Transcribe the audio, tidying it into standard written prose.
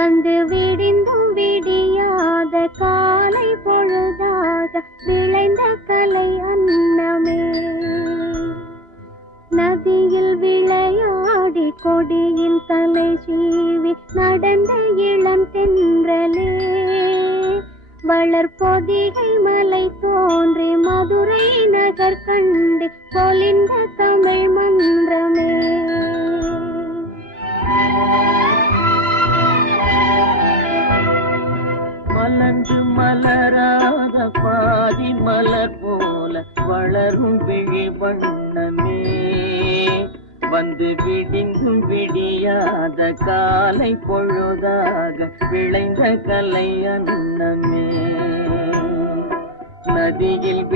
வந்து விடிந்தும் விடியாத காலை பொழுதாக விளைந்த கலை அன்னமே. நதியில் விளையாடி கொடியின் தலை சீவி நடந்த இளம் தென்றலே. வளர்பொதிகை மலை தோன்றி மதுரை நகர் கண்டு பொலிந்த தமிழ் மன்றமே. மலர்ந்து மலராத பாதி மலர் போல வளரும் விழி வண்ணமே. வந்து விடிந்தும் விடியாத காலை பொழுதாக விளைந்த கலை அன்னமே. நதியில்